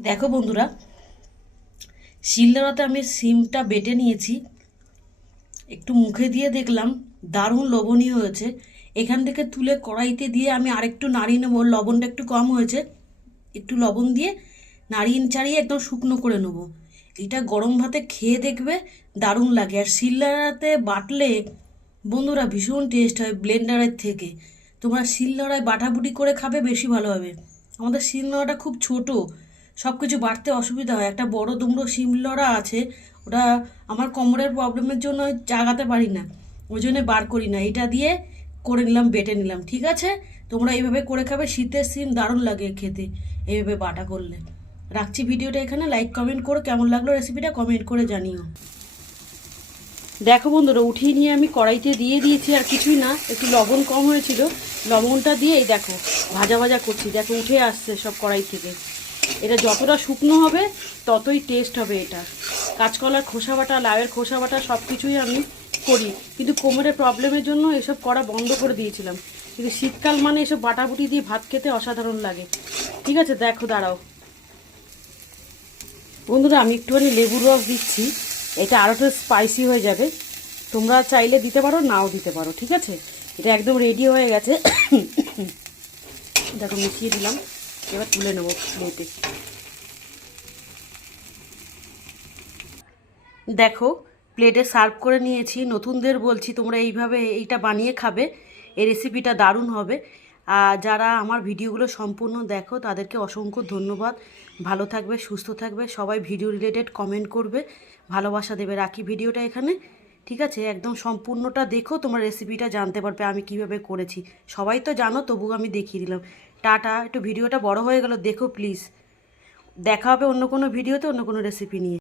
দেখো বন্ধুরা, শিলনোড়াতে আমি সিমটা বেটে নিয়েছি। একটু মুখে দিয়ে দেখলাম দারুণ লবণীয় হয়েছে। এখান থেকে তুলে কড়াইতে দিয়ে আমি আরেকটু নাড়িয়ে নেবো। লবণটা একটু কম হয়েছে, একটু লবণ দিয়ে নাড়িয়ে চাড়িয়ে একদম শুকনো করে নেবো। এটা গরম ভাতে খেয়ে দেখবে, দারুণ লাগে। আর শিলনোড়াতে বাটলে বন্ধুরা ভীষণ টেস্ট হয় ব্লেন্ডারের থেকে। তোমরা শিলনোড়ায় বাটাবুটি করে খাবে, বেশি ভালো হবে। আমাদের শিলনোড়াটা খুব ছোট, সব কিছু বাটতে অসুবিধা হয়। একটা বড় দুমড়ো শিলনোড়া আছে, ওটা আমার কোমরের প্রবলেমের জন্য চাগাতে পারি না, ওই জন্য বার করি না। এটা দিয়ে করে নিলাম, বেটে নিলাম। ঠিক আছে, তোমরা এইভাবে করে খাবে, শীতের সিম দারুণ লাগে খেতে এইভাবে বাটা করলে। রাখছি ভিডিওটা এখানে। লাইক কমেন্ট করো, কেমন লাগলো রেসিপিটা কমেন্ট করে জানিও। দেখো বন্ধুরা, উঠিয়ে নিয়ে আমি কড়াইতে দিয়ে দিয়েছি। আর কিছুই না, একটু লবণ কম হয়েছিল, লবণটা দিয়ে এই দেখো ভাজা ভাজা করছি। দেখো উঠে আসছে সব কড়াই থেকে। এটা যতটা শুকনো হবে ততই টেস্ট হবে। এটা কাঁচকলার খোসা বাটা, লাউয়ের খোসা বাটা সব কিছুই আমি করি, কিন্তু কোমরের প্রবলেমের জন্য এসব করা বন্ধ করে দিয়েছিলাম। কিন্তু শীতকাল মানে এসব বাটাবুটি দিয়ে ভাত খেতে অসাধারণ লাগে। ঠিক আছে, দেখো দাঁড়াও বন্ধুরা, আমি একটুখানি লেবুর রস দিচ্ছি। এটা আরও একটু স্পাইসি হয়ে যাবে। তোমরা চাইলে দিতে পারো, নাও দিতে পারো। ঠিক আছে, এটা একদম রেডি হয়ে গেছে। দেখো মিশিয়ে দিলাম, এবার তুলে নেবো প্লেটে। দেখো প্লেটে সার্ভ করে নিয়েছি। নতুনদের বলছি, তোমরা এইভাবে এইটা বানিয়ে খাবে, এই রেসিপিটা দারুণ হবে। আর যারা আমার ভিডিওগুলো সম্পূর্ণ দেখো তাদেরকে অসংখ্য ধন্যবাদ। ভালো থাকবে, সুস্থ থাকবে সবাই। ভিডিও রিলেটেড কমেন্ট করবে, ভালোবাসা দেবে। রাখি ভিডিওটা এখানে। ঠিক আছে, একদম সম্পূর্ণটা দেখো, তোমার রেসিপিটা জানতে পারবে আমি কিভাবে করেছি। সবাই তো জানো, তবুও আমি দেখিয়ে দিলাম। টাটা। একটু ভিডিওটা বড় হয়ে গেল, দেখো প্লিজ। দেখা হবে অন্য কোনো ভিডিওতে, অন্য কোনো রেসিপি নিয়ে।